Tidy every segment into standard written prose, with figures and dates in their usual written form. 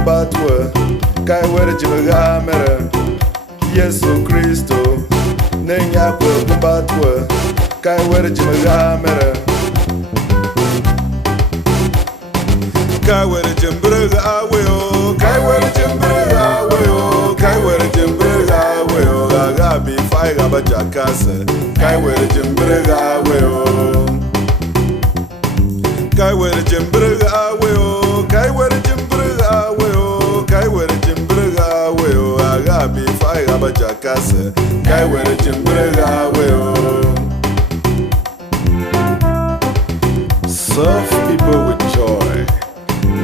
kumbatwe kai were jibaga mere Yesu Kristo nenya kwe kumbatwe kai were jibaga mere kai were jimbraga aweo kai were jimbraga aweo kai were jimbraga aweo agabi fai gaba jakase kai were jimbraga aweo kai were jimbraga aweo kai were jimbraga aweo kai were jimbraga aweo agabi fai gaba jakase kai were jimbraga aweo. Serve people with joy.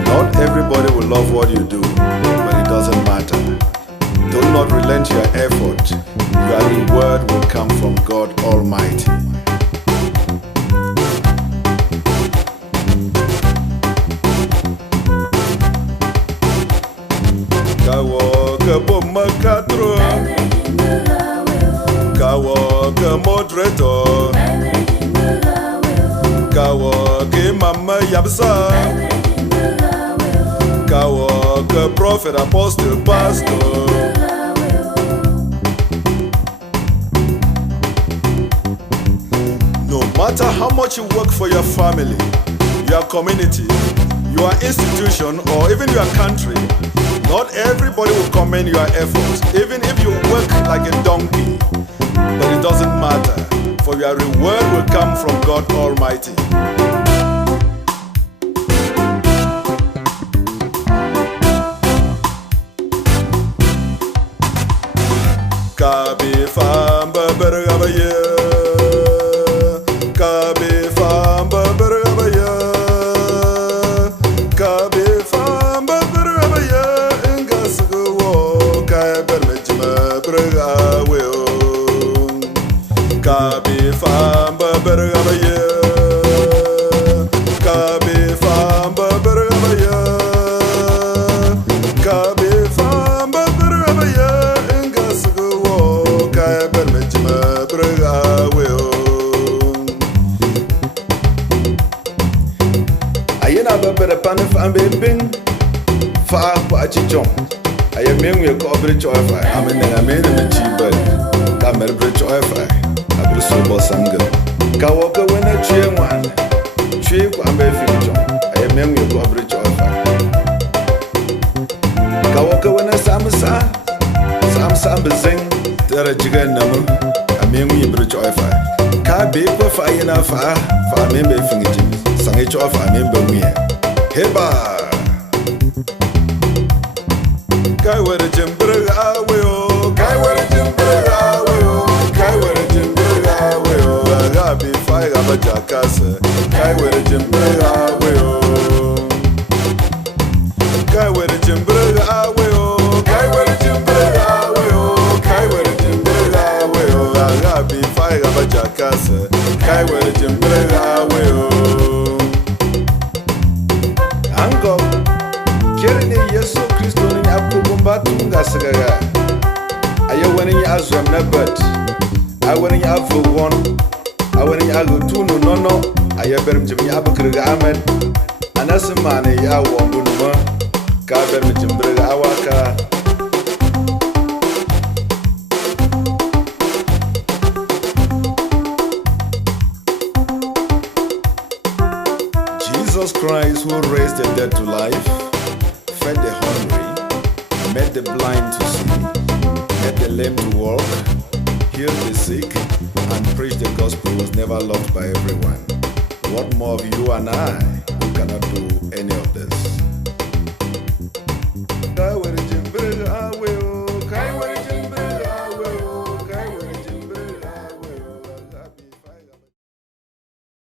Not everybody will love what you do, but it doesn't matter. Do not relent your effort. Your reward will come from God Almighty. Kawo ke bomakatro, kawo ke moderator, kawo ke mama yabsa, kawo ke prophet, apostle, pastor. No matter how much you work for your family, your community, your institution, or even your country, not everybody will commend your efforts, even if you work like a donkey. But it doesn't matter, for your reward will come from God Almighty. Kabi famba bergabaye, kabi famba bergabaye, kabi famba bergabaye, ingasgo kay bermejma bergaweo, kabi famba bergabaye, kabi famba bergabaye, kabi famba bergabaye. Ayena babere pan fa mbing fa kwa achichon aye menwe ko bridge ofa amene na mene me chiba ka mer bridge ofa abru so bo sanga ka woka wena chie wan chie kwa mbe finchon aye menwe ko bridge ofa ka woka wena samsa bezeng dara jigan namu amenwe bridge ofa ka be ko fa ayena fa membe fingi sange cho fa membe wi heba kai were jimbraga aweo kai were jimbraga aweo kai were jimbraga aweo agabi fai gaba jakase kai were jimbraga aweo kai were jimbraga aweo kai were jimbraga aweo kai were jimbraga aweo agabi fai gaba jakase kai were jimbraga aweo. Ango kerene Yesu Kristo ni akubumbatu ngasagaga ayo wani azwam na bat awani afu won awani agutunu nono ayo berim jimi abukriga amen anasimane ya wongunuma ka berim jimbriga awaka. Jesus Christ, who raised the dead to life, fed the hungry, made the blind to see, made the lame to walk, healed the sick, and preached the gospel, was never loved by everyone. What more of you and I?